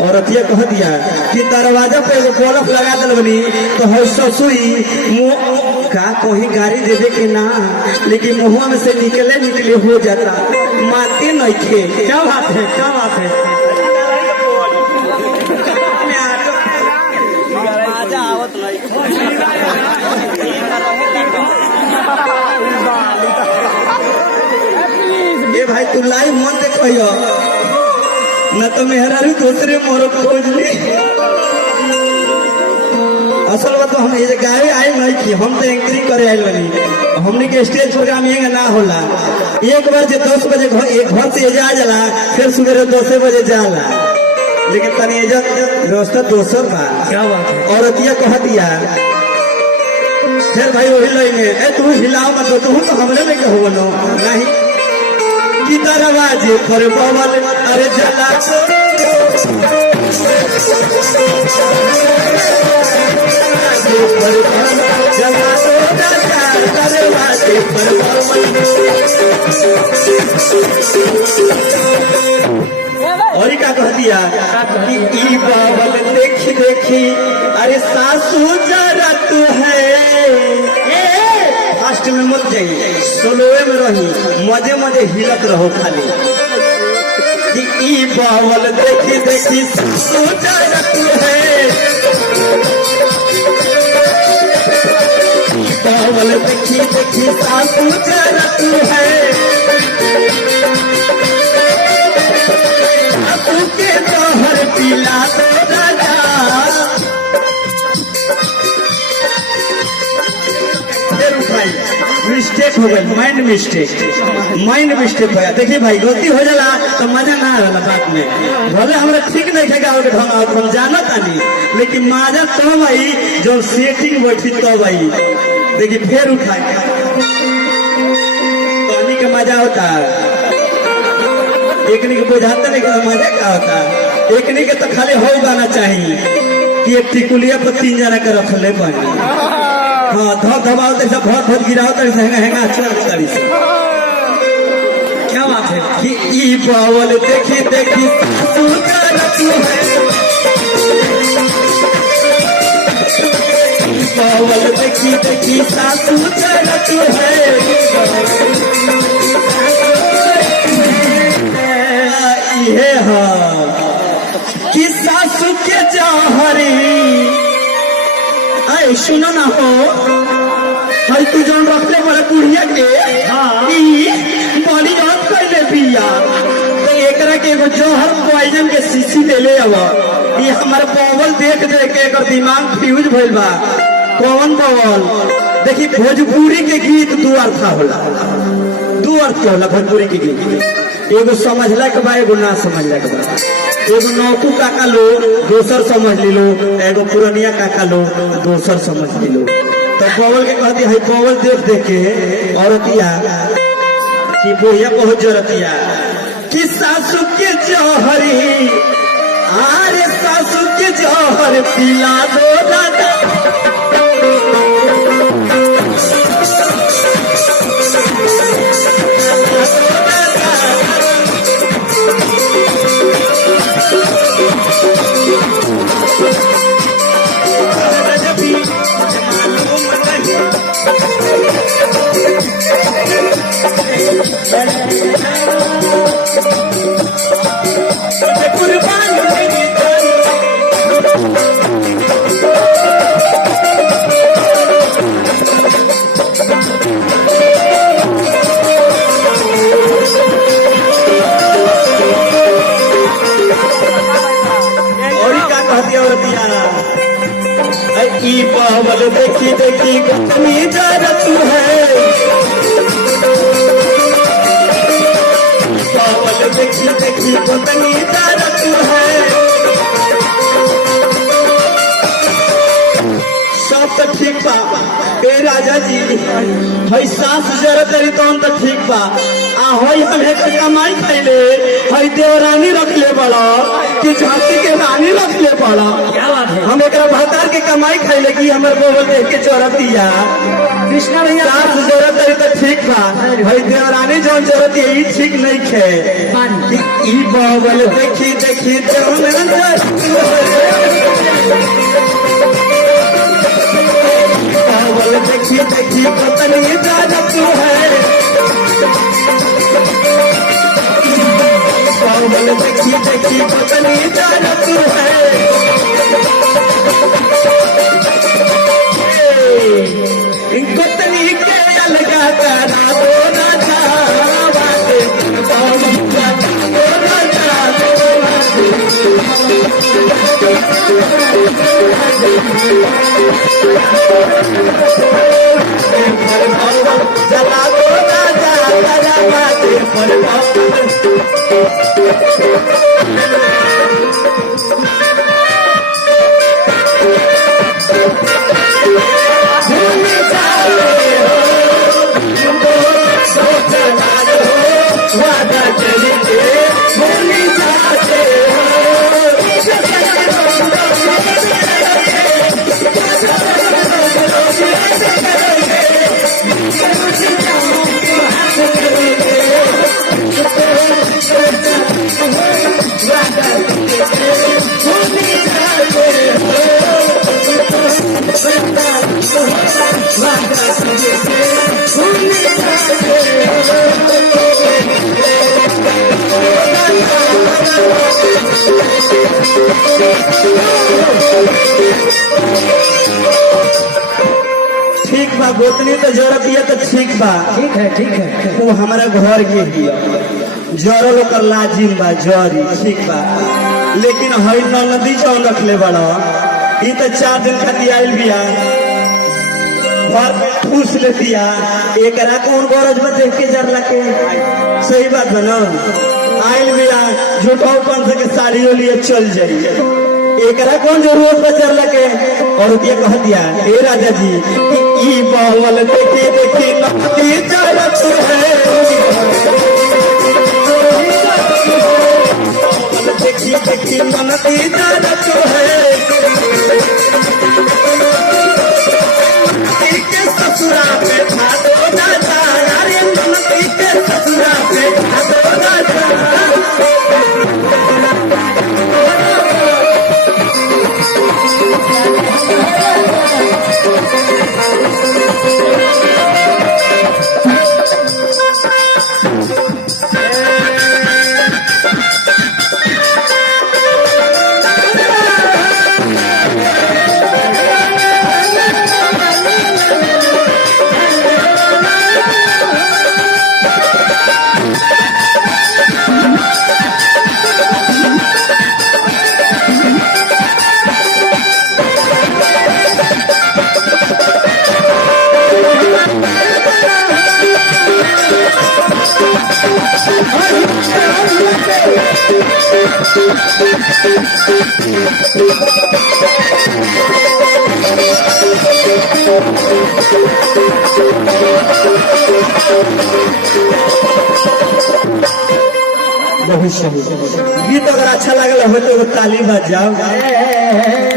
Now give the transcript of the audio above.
औरत ये कह दिया कि दरवाजा पे एगो बल्ब लगा दिल बनी तो हर ससुई का कोई गाड़ी दे दे के ना, लेकिन मुहुआ में से निकले हो जाता मानते नहीं थे। क्या बात है, क्या बात है। ये भाई तू लाइव मन देखो न तो मेहरारू दूसरे मोरो खोज ली। असल बात तो हम ये गाड़ी आई नहीं थी, हम तो एंकरिंग करे आये बनी। हमने के स्टेज प्रोग्राम ये ना होला, एक बार जो 10 बजे घर से जा जाला, फिर सुबह 10 बजे जाला, लेकिन तनी रोस्टर 200 का। क्या बात है। औरतिया कह दिया फिर भाई वही लाई में तू हिलाओ मत, तू तो हमरे में कहो बनो नहीं कि दरवाजे पर बवल अरे जला जला दरवाजे पर और क्या कह दिया कि ई बावल देखी देखी अरे सासू जरा तू है। फास्ट में मत जाइए, सोलोए में रही, मजे मजे हिलत रहो खाली। कि ई बावल देखी देखी सासू जरा तू है, बावल देखी देखी सासू जरा तू है। के तोहर पिला दो राजा, मिस्टेक हो गई, माइंड मिस्टेक हो गया। देखिए भाई गलती हो जाला तो मजा ना आला बात में, भले हमरा ठीक नहीं खेगा हम जाना तानी, लेकिन मजा तो भाई जो सेटिंग बैठी तो भाई देखिए फिर उठाए पानी का मजा होता। एक के बुझाता नहीं कि मजा क्या होता। एक के तो खाली हो गाना चाहिए कि एक टिकुलिया पर 3 जना के रख ले पानी। हाँ धब धबाओ तैसा बहुत गिराओ तैसा हैंगा अच्छा तरी से। क्या बात है कि ई बावल देखी देखी सासू जरा तू है, बावल देखी देखी सासू जरा तू है। ये कि सासू के जौहरी अरे सुनो ना हो हई तू जौन रखले बड़े कुड़िया के बड़ी रात कर ले पिया तो एकरा के एगो जौहर पॉइजन के शीशी ले ले अब। ये हमारे बावल देख देख के एकर दिमाग फ्यूज भइल बा। कौन बावल देखी भोजपुरी के गीत 2 अर्थ होला, 2 अर्थ होला भोजपुरी के गीत। एगो समझला के बा, एगो ना समझला के बा। एगो नौकू काका लो दोसर समझ ली लो, एगो पुरनिया काका लो दोसर समझ ली लो। तो बावल के कहती है बावल देख देख के औरतिया कि बोहिया बहुत जोरतिया कि सासू के जौहरी अरे सासू के जौहर पिला दो दादा। बावल देखी देखी कितनी जरा तू है, बावल देखी देखी कितनी जरा तू है। सब तो ठीक बा ए राजा जी, हई सास जरा तरी तो ठीक बा। हई हम एक कमाई खैले हई देवरानी रख ले बड़ा कि झांसी के रानी रख ले बड़ा। क्या बात है। हम एक भतार के कमाई खाई लगी हमर बोल देख के चोरतिया कृष्णा भैया सास जरूरत है तो ठीक बा भाई देवरानी जो जरूरत है ये ठीक नहीं खे ई बोल देखी देखी बोल देखी देखी पतनी इजाजत है बोल देखी देखी पतनी इजाजत है पतनी के अलगा करा दो ना बाते जला दो ना बाते पर ठीक बा गोतनी तो जरूरत है तो ठीक बा ठीक है वो हमारा घर के हिया जरो लोकर लाजिम बा जरी ठीक बा लेकिन हई नदी जौन रखले बड़ा ई तो 4 दिन खातिर आइल बिया घर में ठूस ले दिया एकरा कौन गरज में देख के जरला के सही बात है ना आइल बिया झूठापन से के साड़ियों लिए चल जाइए एकरा कौन जरूरत है जरला के और ये कह दिया ए राजा जी ई बावल देखी देखी नदी जरत है देखी देखी नदी जरत है ससुरा पे भादो दादा अरे नदी के ससुरा पे भादो दादा बहुत सही गीत अगर अच्छा लगल हो तो ताली बजाओ।